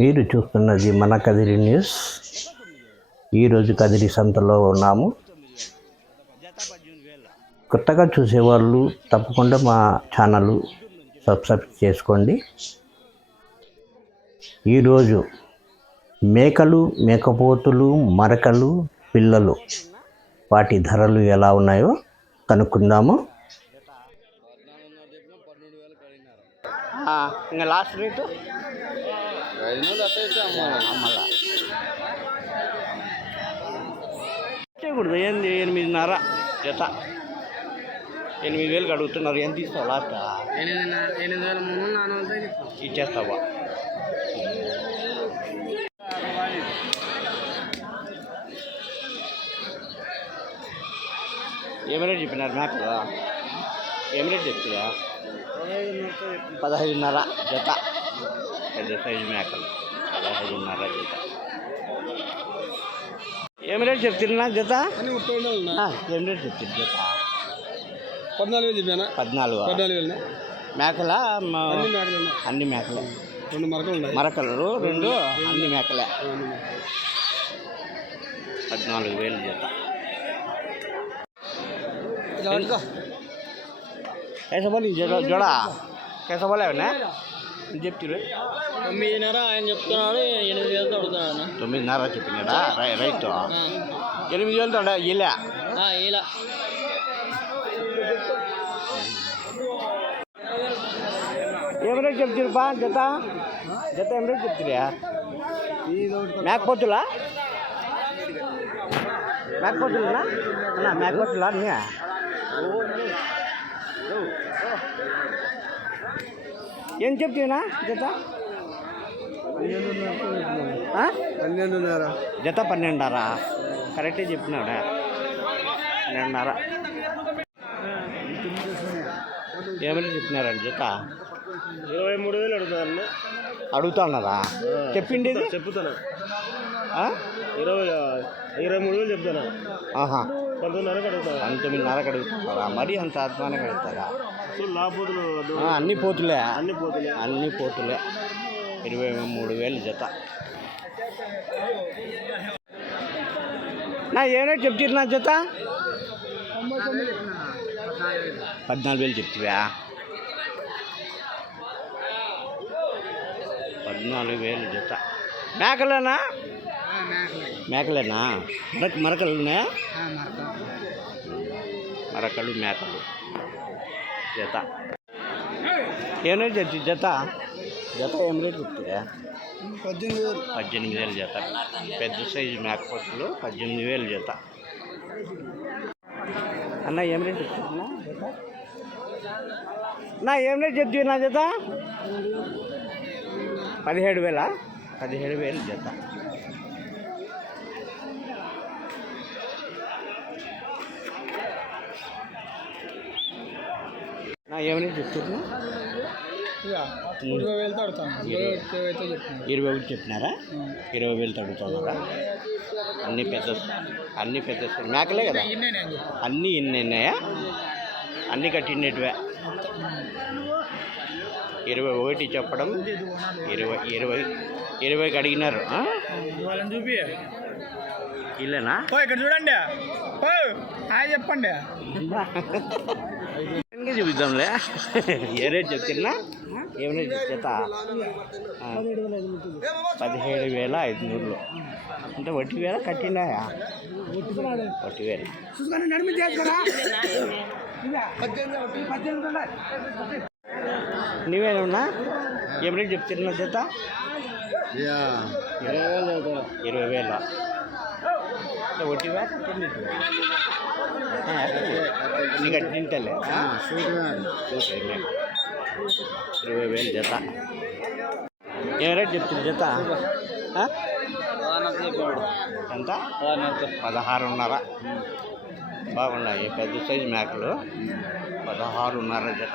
మీరు చూస్తున్నది మన కదిరి న్యూస్. ఈరోజు కదిరి సంతలో ఉన్నాము. కొత్తగా చూసేవాళ్ళు తప్పకుండా మా ఛానల్ సబ్స్క్రైబ్ చేసుకోండి. ఈరోజు మేకలు, మేకపోతులు, మరకలు, పిల్లలు వాటి ధరలు ఎలా ఉన్నాయో కనుక్కుందాము. ఇంకా లాస్ట్ రేటు చేయకూడదు. ఏంది 8,500 జత, 8,000 అడుగుతున్నారు. ఎంత ఇస్తావు లాస్ట్? 8,300 ఇచ్చేస్తావా? ఏం రేట్ చెప్పినారు మేకలు? ఏం రేట్ చెప్తుందా? 15,500 జత. పెద్ద సైజు మేకలు 15,500 జత. ఏం రేట్ చెప్తున్నా జత? ఏం రేట్ చెప్తుంది జత? 14,000 చెప్పాను. 14,000 మేకల? అన్ని మేకలే. 2 మరకలు 2 అన్ని మేకలే. 14,000 జత. कैसा बोली जोड़ा कैसा बोला है ना చెప్తురు? 9,500 ఆయన చెప్తున్నాడు. 8,000 అడుగుతున్నాను. 9,500 చెప్పినాడా? రైట్. 8,000 ఇలా ఇలా ఏం రేట్ చెప్తురు బా జత? జత ఏం రేట్ చెప్తురా? మేకపోతులా? మేకపోతులనా? మేకపోతులా అన్నీ? ఏం చెప్తున్నా జత? 12,500 జత 12,500. కరెక్టే చెప్పినాడా? 12,500. ఏమని చెప్పినారండి జత? 23,000 అడుగుతున్నారా? చెప్పిండి చెప్తాను. 23,000 చెప్తాను. 19,500 అడుగుతాను. 19,500 అడుగుతున్నారా? మరీ అంత ఆత్మానం అడుగుతారా? అన్ని పోతులే. 23,000 జత. ఏమైనా చెప్తున్నా జత? 14,000 చెప్తివా? 14,000 జత. మేకలేనా? మేకలేనా? మరకలున్నాయా? మరకలు మేకలు జత. ఏం రేట్ చెప్తుంది జత? జత ఏం రేట్ చెప్తుందా? 18,000 జత. పెద్ద సైజు మేకపోతులు 18,000 జత. అన్న ఏం రేట్ చెప్తున్నా జత? ఏం రేట్ చెప్తున్నా జత? 17,000. 17,000 జత. ఏమని చెప్తున్నా? 20,000 అడుగుతాను. 21 చెప్పినారా? 20,000 అడుగుతున్నారా? అన్నీ పెద్ద మేకలే కదా? అన్నీ ఇన్నాయా? అన్నీ కట్టినట్టువే. 21 చెప్పడం, 20 అడిగినారు. చూపి ఇల్లేనా? ఇక్కడ చూడండి, చెప్పండి. చూపిద్దాంలే. ఏ రేట్ చెప్తున్నా? ఏం రేట్ జత? 17,500. అంటే 1,000 కట్టినాయా? 1,000. నీవేనా? ఏం రేట్ చెప్తున్నా జత? 20,000. 1,000 కట్టినట్టు నీకు కట్టింటలే. 20,000 జత. ఏం రేట్ చెప్తుంది జత? ఎంత? 16,500. బాగున్నాయి పెద్ద సైజు మేకలు. 16,500 జత.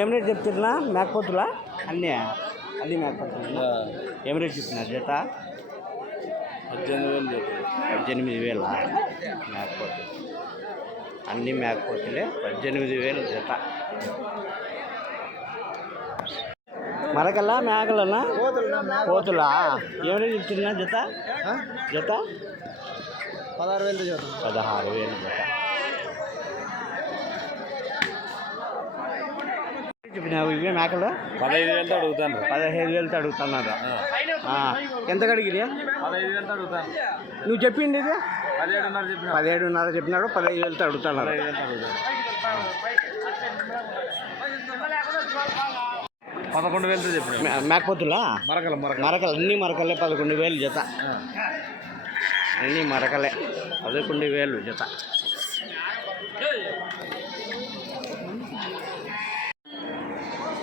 ఏం రేట్ చెప్తున్నా మేకపోతులా? అన్నీ మేకపోతులు. ఏం రేట్ చెప్తున్నారు జత? 18,000 మేకపోతులు. అన్ని మేకపోతులే 18,000 జత. మరకల్లా మేకలన్నా పోతులా ఏమైనా చెప్తున్నా జత? జత 16,000 జత. 16,000 జత. చెప్పినావు ఇవే మేకలు 15,000 అడుగుతాను. 15,000 అడుగుతున్నారు. ఎంత కడిగిరి? 15,000 అడుగుతాను. నువ్వు చెప్పింది ఇది 17,500 చెప్పిన. 17,500 చెప్పినాడు. 15,000 అడుగుతున్నారు. 11,000 చెప్పిన. మేకపోతులా మరకలు మరకలు అన్ని మరకలే 11,000 జత. అన్ని మరకలే 11,000 జత.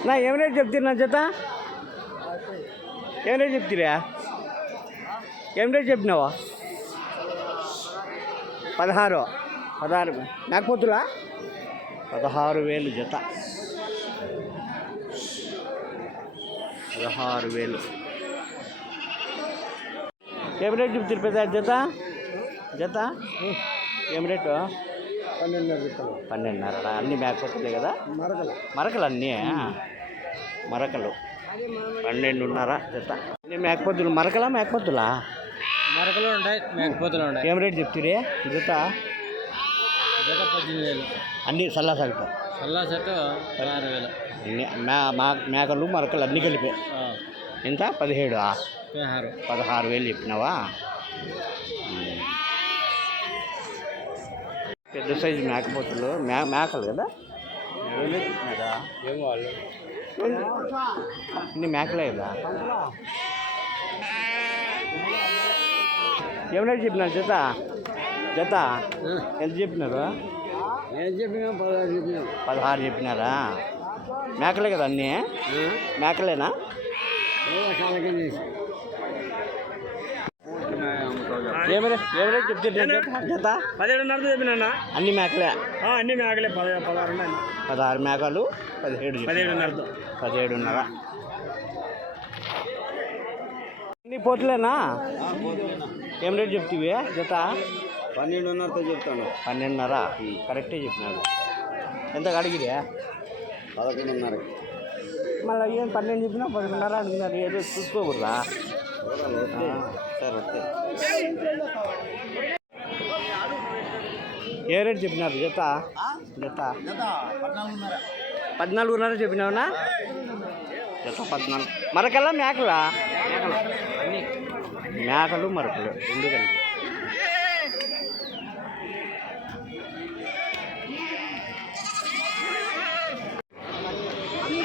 నా ఏం రేట్ చెప్తారు నా జత? ఏం రేట్ చెప్తారా? ఏం రేట్ చెప్పినావా? 16 మేకపోతులా 16,000 జత. 16,000. ఏం రేట్ చెప్తారు పెద్ద జత? జత ఏం రేటు? 12,500. అన్ని మేకపోతులే కదా? మరకలు అన్నీ మరకలు 12,500 జత. అన్ని మేకపోతులు మరకలా మేకపోతులా? మరకలు ఉంటాయి, మేకపోతులు ఉంటాయి. ఏం రేట్ చెప్తారే జత? జత 18,000. అన్ని సల్లా సగటు సల్లా సెట్ 16,000. అన్ని మేకలు మరకలు అన్నీ కలిపి ఎంత? 17. 16,000 చెప్పినావా? పెద్ద సైజు మేకపోతులు మేకలు కదా? ఏమో వాళ్ళు ఇన్ని మేకలే కదా? ఏమన్నా చెప్పినారు జత? జత ఎంత చెప్పినారు? ఏం చెప్పినా 16 చెప్పినా. 16 చెప్పినారా? మేకలే కదా అన్నీ? మేకలేనా? ఏమైనా చెప్తారు జత? 17,500 చెప్పినా. అన్ని మేకలే? అన్ని మేకలే 16 16 మేకలు 17. 17,500. అన్ని పోతులేనా? ఏం రేట్ చెప్తివి జత? 12,500తో చెప్తాను. 12,500 కరెక్టే చెప్పినాడు. ఎంత అడిగిరే? 11,500. మళ్ళీ ఏం 12 చెప్పినా 11,500 అడిగినారు. ఏదో చూసుకోకూడదా? సరే ఓకే. ఏ రేట్ చెప్పినారు జత? జత 14,500 చెప్పినావునా? జత 14. మరకల్లా మేకలా? మేకలు మరకలు రెండు కలిపి.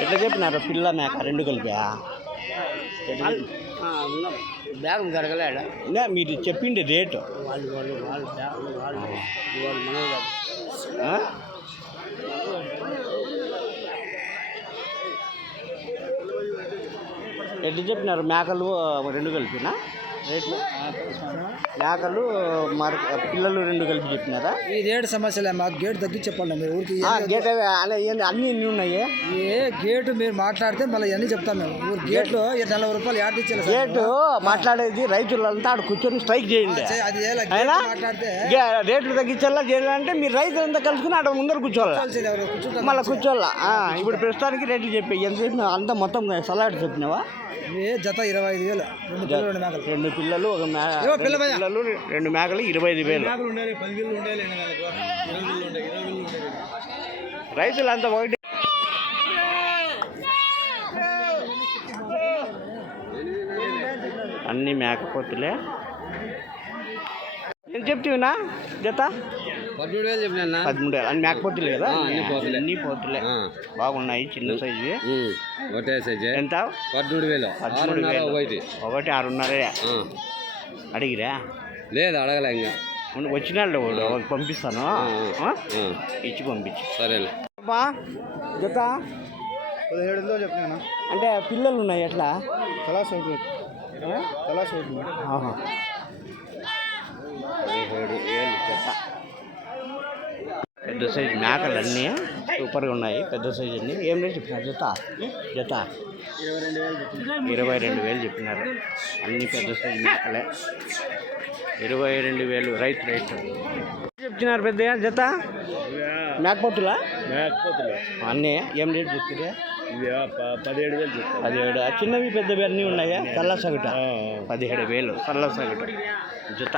ఎట్లా చెప్పినారు పిల్ల మేక రెండు కలిపి? బ్యాగ్ జరగలేడా? మీరు చెప్పింది రేటు ఎట్లా చెప్పినారు? మేకలు రెండు కలిపినా రేట్లు? మేకలు పిల్లలు రెండు కలిపి చెప్పినారా? ఈ రేటు సమస్యలే, మాకు గేట్ తగ్గి చెప్పండి మీరు ఊరికి. గేట్ అన్నీ ఎన్ని ఉన్నాయి? గేటు మీరు మాట్లాడితే మళ్ళీ అన్నీ చెప్తాం మేము. ఊరు గేట్లో 40 రూపాయలు యాడ్ ఇచ్చేయాలి. గేటు మాట్లాడేది రైతులంతా ఆడ కూర్చొని స్ట్రైక్ చేయండి. అది అయినా మాట్లాడితే రేట్లు తగ్గించాలా చేయాలంటే మీరు రైతులంతా కలుసుకుని ఆడ ముందర కూర్చోవాలి. మళ్ళీ కూర్చోవాలా? ఇప్పుడు ప్రస్తుతానికి రేట్లు చెప్పి ఎంత చెప్పినా? అంతా మొత్తం సలాడ్ చెప్పినావా? జత 25,000. 2 పిల్లలు 2 మేకలు. 2 పిల్లలు 1 పిల్లలు 2 మేకలు 25,000. రైతులంతా ఒకటి. అన్ని మేకపోతులే. ఏం చెప్తావునా జత? 13,000 చెప్పినా. 13,000. అన్ని మేకపోతులే కదా? అన్ని పోతులే బాగున్నాయి. చిన్న సైజు ఒకటే సైజు. ఎంత? 13,000. 13,000. ఒకటి 6,500 అడిగిరా? లేదు అడగలే. ఇంకా వచ్చినాళ్ళు పంపిస్తాను. ఇచ్చి పంపించు. సరేలే. జత 17,000 చెప్పినా. అంటే పిల్లలు ఉన్నాయి ఎట్లా? తలా సోటు. 17,000 జత. పెద్ద సైజు మేకలు అన్నీ సూపర్గా ఉన్నాయి. పెద్ద సైజు అన్నీ. ఏం రేట్ చెప్పినారు జత? జత 22,000 చెప్పినారు. అన్ని పెద్ద సైజు మేకలే 22,000 రైతు రేటు. చెప్తున్నారు పెద్దగా జత మేకపోతులా మేకపోతులు అన్నీ ఏం రేట్ చెప్తున్నా ఇవి 17,000 చెప్తాను. 17 చిన్నవి పెద్దవి అన్నీ ఉన్నాయా? సల్ల సగటు 17,000 సల్ల సగటు జత.